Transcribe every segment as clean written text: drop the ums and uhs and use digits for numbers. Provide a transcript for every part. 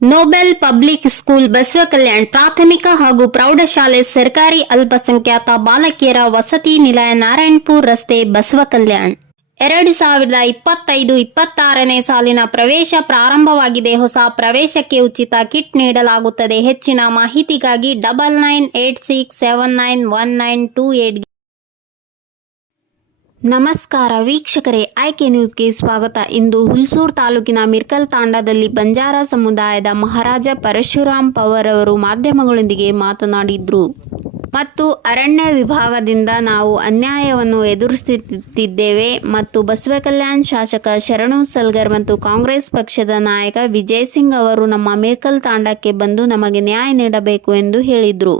Nobel public school ಬಸವಕಲ್ಯಾಣ್ ಪ್ರಾಥಮಿಕ ಹಾಗೂ ಪ್ರೌಢಶಾಲೆ ಸರ್ಕಾರಿ ಅಲ್ಪಸಂಖ್ಯಾತ ಬಾಲಕಿಯರ ವಸತಿ ನಿಲಯ ನಾರಾಯಣಪುರ ರಸ್ತೆ ಬಸವಕಲ್ಯಾಣ್ 2025-26ನೇ ಸಾಲಿನ ಪ್ರವೇಶ ಪ್ರಾರಂಭವಾಗಿದೆ. ಹೊಸ ಪ್ರವೇಶಕ್ಕೆ ಉಚಿತ ಕಿಟ್ ನೀಡಲಾಗುತ್ತದೆ. ಹೆಚ್ಚಿನ ಮಾಹಿತಿಗಾಗಿ 9986791928 ನಮಸ್ಕಾರ ವೀಕ್ಷಕರೇ, ಆಯ್ಕೆ ನ್ಯೂಸ್ಗೆ ಸ್ವಾಗತ. ಇಂದು ಹುಲ್ಸೂರು ತಾಲೂಕಿನ ಮಿರ್ಕಲ್ ತಾಂಡಾದಲ್ಲಿ ಬಂಜಾರ ಸಮುದಾಯದ ಮಹಾರಾಜ ಪರಶುರಾಮ್ ಪವರ್ ಅವರು ಮಾಧ್ಯಮಗಳೊಂದಿಗೆ ಮಾತನಾಡಿದ್ರು ಮತ್ತು ಅರಣ್ಯ ವಿಭಾಗದಿಂದ ನಾವು ಅನ್ಯಾಯವನ್ನು ಎದುರಿಸುತ್ತಿದ್ದೇವೆ ಮತ್ತು ಬಸವಕಲ್ಯಾಣ್ ಶಾಸಕ ಶರಣು ಸಲ್ಗರ್ ಮತ್ತು ಕಾಂಗ್ರೆಸ್ ಪಕ್ಷದ ನಾಯಕ ವಿಜಯ್ ಸಿಂಗ್ ಅವರು ನಮ್ಮ ಮಿರ್ಕಲ್ ತಾಂಡಕ್ಕೆ ಬಂದು ನಮಗೆ ನ್ಯಾಯ ನೀಡಬೇಕು ಎಂದು ಹೇಳಿದರು.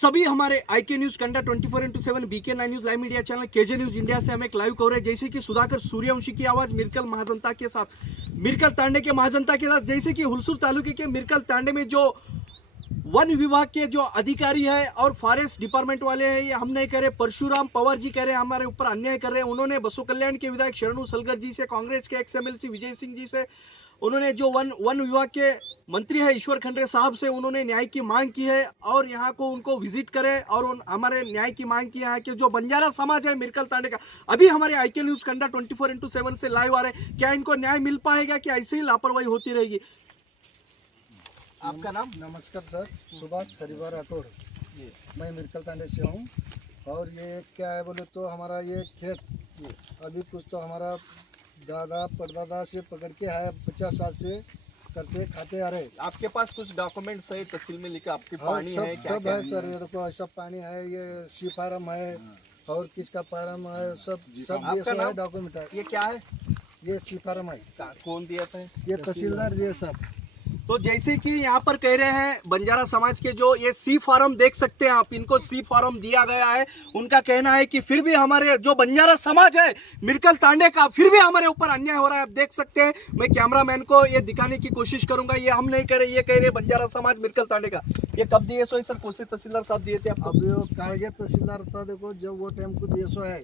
सभी हमारे आईके न्यूज कंडा 24/7 BK9 news live media channel KJ news India से हम एक लाइव कवरेज जैसे कि सुधाकर सूर्यवंशी की आवाज मिर्कल महाजनता के साथ, मिर्कल तांडे के महाजनता के साथ, जैसे कि हुलसूर तालुके के मिर्कल तांडे में जो वन विभाग के जो अधिकारी है और फॉरेस्ट डिपार्टमेंट वाले हैं, ये हम नहीं कर रहे, परशुराम पवार जी कह रहे हैं हमारे ऊपर अन्याय कर रहे हैं. उन्होंने बसो कल्याण के विधायक शरणु सलगर जी से, कांग्रेस के एक्स MLC विजय सिंह जी से, उन्होंने जो वन विभाग के मंत्री है ईश्वर खंडरे साहब से उन्होंने न्याय की मांग की है और यहाँ को उनको विजिट करे और हमारे न्याय की मांग की है कि जो बंजारा समाज है मिर्कल तांडे का, अभी हमारे आईके न्यूज कंडा 24/7 से लाइव आ रहे हैं. क्या इनको न्याय मिल पाएगा कि ऐसे ही लापरवाही होती रहेगी? आपका नाम? नमस्कार सर, सुभाष हरिवार राठौड़, मैं मिर्कल तांडे से हूँ. और ये क्या है बोले तो हमारा ये खेत अभी कुछ तो हमारा दादा परदादा से पकड़ के है, 50 साल से करते खाते आ रहे. आपके पास कुछ डॉक्यूमेंट्स है तहसील में लिखा, आपकी पानी सब है क्या सब है सर. ये देखो ऐसा पानी है, ये सी फार्म है और किसका फार्म है, सब सब ये सब है डॉक्यूमेंट है. ये क्या है? ये सी फार्म है. कौन दिया था? ये तहसीलदार दिए सब. तो जैसे कि यहाँ पर कह रहे हैं बंजारा समाज के जो ये सी फार्म देख सकते हैं आप, इनको सी फार्म दिया गया है. उनका कहना है कि फिर भी हमारे जो बंजारा समाज है मिर्कल तांडे का, फिर भी हमारे ऊपर अन्याय हो रहा है. आप देख सकते हैं, मैं कैमरामैन को ये दिखाने की कोशिश करूंगा. ये हम नहीं कह रहे, ये कह रहे बंजारा समाज मिर्कल तांडे का. ये कब दिए सो सर? कौन से तहसीलदार साहब दिए थे आपको? अब वो कागज तहसीलदार था, देखो जब वो टाइम को दिए सो है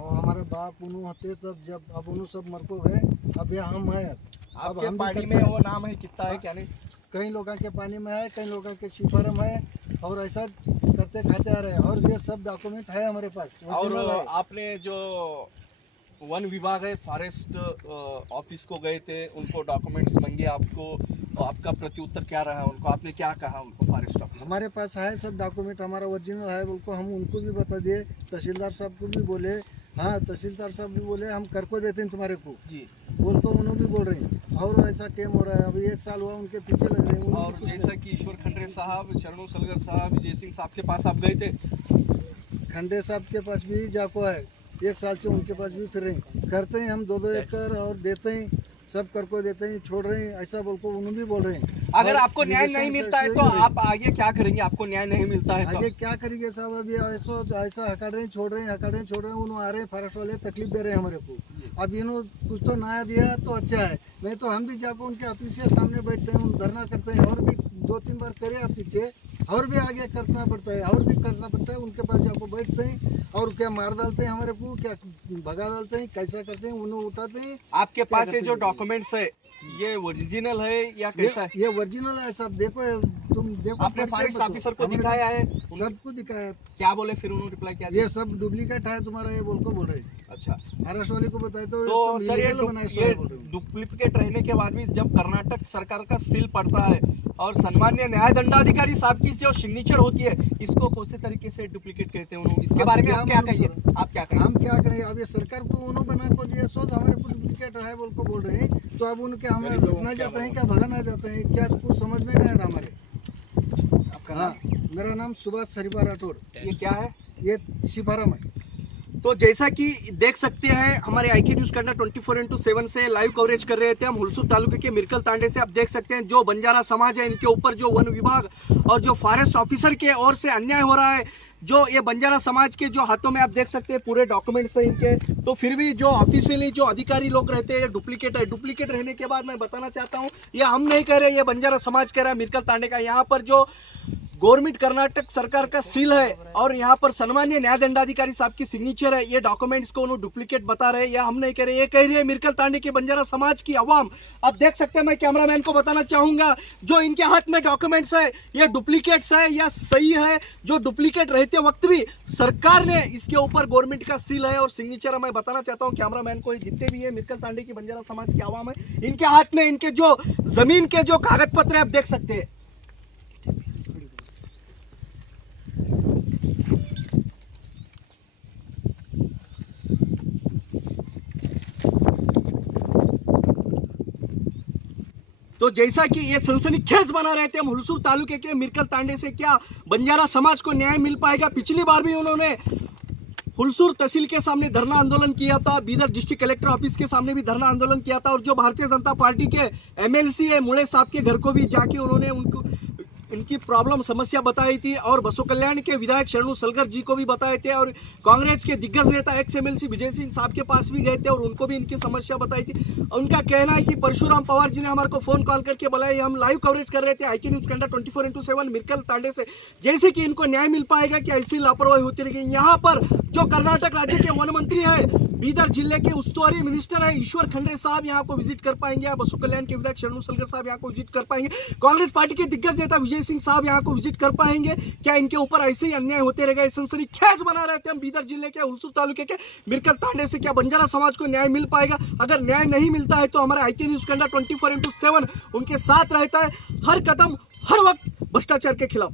और हमारे बाप उन्हों होते तब, जब अब उन्हों सब मरको गए, अब ये हम है. अब आपके हम पानी में वो नाम है कितना है क्या नहीं? कई लोगों के पानी में है, कई लोगों के सिफारम है और ऐसा करते खाते आ रहे हैं. और ये सब डॉक्यूमेंट है हमारे पास. और original है. आपने जो वन विभाग है फॉरेस्ट ऑफिस को गए थे, उनको डॉक्यूमेंट्स मांगे आपको, तो आपका प्रत्युत्तर क्या रहा उनको? आपने क्या कहा उनको? फॉरेस्ट ऑफिस हमारे पास है सब डॉक्यूमेंट, हमारा ओरिजिनल है. उनको हम उनको भी बता दिए, तहसीलदार साहब को भी बोले. हाँ, तहसीलदार साहब भी बोले हम कर को देते हैं तुम्हारे को जी. बोल तो उन्होंने भी बोल रहे हैं. और ऐसा केम हो रहा है, अभी 1 साल हुआ उनके पीछे लग रहे हैं. और जैसा कि ईश्वर खंडरे साहब, शरणु सलगर साहब, विजय सिंह साहब के पास आप गए थे? खंडे साहब के पास भी जाको है, 1 साल से उनके पास भी फिर रहे हैं. करते हैं हम 2-2 एकड़ और देते हैं, सब कर को देते हैं, छोड़ रहे हैं, ऐसा बोल को उन्होंने भी बोल रहे हैं. अगर आपको न्याय नहीं मिलता है तो आप आगे क्या करेंगे? आपको न्याय नहीं मिलता है तो आगे क्या करेंगे साहब? अभी ऐसा हकड़ रहे हैं, छोड़ रहे हैं, हकड़ रहे हैं, छोड़ रहे हैं. उन्होंने आ रहे हैं, फॉरेस्ट वाले तकलीफ दे रहे हैं हमारे को. अब इन्होंने कुछ तो नया दिया तो अच्छा है, नहीं तो हम भी जाकर उनके ऑफिस के सामने बैठते हैं, धरना करते हैं. और भी 2-3 बार करे आप पीछे, और भी आगे करना पड़ता है, और भी करना पड़ता है. उनके पास जाकर बैठते हैं और क्या मार डालते हैं हमारे को, क्या भगा डालते हैं, कैसा करते हैं, उन्हें उठाते हैं. आपके पास ये जो डॉक्यूमेंट्स है ये ओरिजिनल है या कैसा है? ये ओरिजिनल है सब. देखो तुम देखो, आपने फॉरेस्ट ऑफिसर को दिखाया है? सबको दिखाया है. क्या बोले फिर उन्होंने रिप्लाई क्या दिया? ये सब डुप्लीकेट है तुम्हारा, ये बोल को बोल रहे हैं. अच्छा, फॉरेस्ट वाले को बताए तो तो सर ये illegal बनाए सो ये बोल रहे हैं. डुप्लीकेट रहने के बाद भी जब कर्नाटक सरकार का सील पड़ता है और सम्मान्य न्याय दंडाधिकारी साहब की जो सिग्नेचर होती है, इसको कौन से तरीके से डुप्लीकेट कहते हैं उन्होंने? इसके अब बारे में क्या आप क्या मालूम कहिए? सर? आप क्या कहेंगे? हम क्या करें? अब ये सरकार को उन्होंने बना को दिया सो हमारे को डुप्लीकेट है बोल को बोल रहे हैं. तो अब उनके हमें रुकना चाहते हैं, क्या भगाना चाहते हैं, क्या कुछ समझ में नहीं आ रहा हमारे. आपका हाँ, नाम? मेरा नाम सुभाष हरिवार राठौड़. ये क्या है? ये सिफारम है. तो जैसा कि देख सकते हैं हमारे आईके न्यूज करना 24/7 से लाइव कवरेज कर रहे थे हम हुलसूर तालुके के मिर्कल तांडे से. आप देख सकते हैं जो बंजारा समाज है, इनके ऊपर जो वन विभाग और जो फॉरेस्ट ऑफिसर के ओर से अन्याय हो रहा है, जो ये बंजारा समाज के जो हाथों में आप देख सकते हैं पूरे डॉक्यूमेंट्स हैं इनके, तो फिर भी जो ऑफिशियली जो अधिकारी लोग रहते हैं ये डुप्लीकेट है. डुप्लीकेट रहने के बाद मैं बताना चाहता हूँ, ये हम नहीं कह रहे, ये बंजारा समाज कह रहा है मिर्कल तांडे का. यहाँ पर जो गवर्नमेंट कर्नाटक सरकार का सील है और यहाँ पर सम्मानीय न्याय दंडाधिकारी साहब की सिग्नेचर है। ये डॉक्यूमेंट्स को उन्होंने डुप्लीकेट बता रहे हैं, या हम नहीं कह रहे, ये कह रही है मिरकल तांडे के बंजारा समाज की आवाम। अब देख सकते हैं, मैं कैमरामैन को बताना चाहूंगा, जो इनके हाथ में डॉक्यूमेंट्स है ये डुप्लीकेट्स है या सही है। जो डुप्लीकेट रहते वक्त भी सरकार ने इसके ऊपर गवर्नमेंट का सील है और सिग्नेचर है। मैं बताना चाहता हूँ कैमरामैन को, जितने भी है मिरकल तांडे की बंजारा समाज की आवाम है, इनके हाथ में इनके जो जमीन के जो कागज पत्र है आप देख सकते हैं। तो जैसा कि ये सनसनीखेज बना रहे थे हम हुलसूर तालुके के मिरकल तांडे से, क्या बंजारा समाज को न्याय मिल पाएगा? पिछली बार भी उन्होंने हुलसूर तहसील के सामने धरना आंदोलन किया था, बीदर डिस्ट्रिक्ट कलेक्टर ऑफिस के सामने भी धरना आंदोलन किया था, और जो भारतीय जनता पार्टी के एमएलसी है मुड़े साहब के घर को भी जाके उन्होंने उनको इनकी प्रॉब्लम समस्या बताई थी, और बसो कल्याण के विधायक शरणु सलगर जी को भी बताए थे, और कांग्रेस के दिग्गज नेता एक्स एमएलसी विजय सिंह साहब के पास भी गए थे और उनको भी इनकी समस्या बताई थी। उनका कहना है कि परशुराम पवार जी ने हमारे को फोन कॉल करके बुलाया, हम लाइव कवरेज कर रहे थे आईके न्यूज कंडा 24x7 मिरकल तांडे से, जैसे कि इनको न्याय मिल पाएगा कि ऐसी लापरवाही होती रहेगी। यहाँ पर जो कर्नाटक राज्य के वन मंत्री है, बीदर जिले के उस्तुवारी मिनिस्टर है ईश्वर खंड्रे साहब यहाँ को विजिट कर पाएंगे, बसु कल्याण के विधायक शरणु सलगर साहब यहाँ को विजिट कर पाएंगे, कांग्रेस पार्टी के दिग्गज नेता विजय सिंह साहब यहाँ को विजिट कर पाएंगे। क्या इनके ऊपर ऐसे ही अन्याय होते रहेगा? सनसनीखेज बना रहे थे हम बीदर जिले के हुलसूर तालुके के मिरकल तांडे से, क्या बंजारा समाज को न्याय मिल पाएगा? अगर न्याय नहीं मिलता है तो हमारा आईके न्यूज कंडा 24x7 उनके साथ रहता है, हर कदम हर वक्त भ्रष्टाचार के खिलाफ।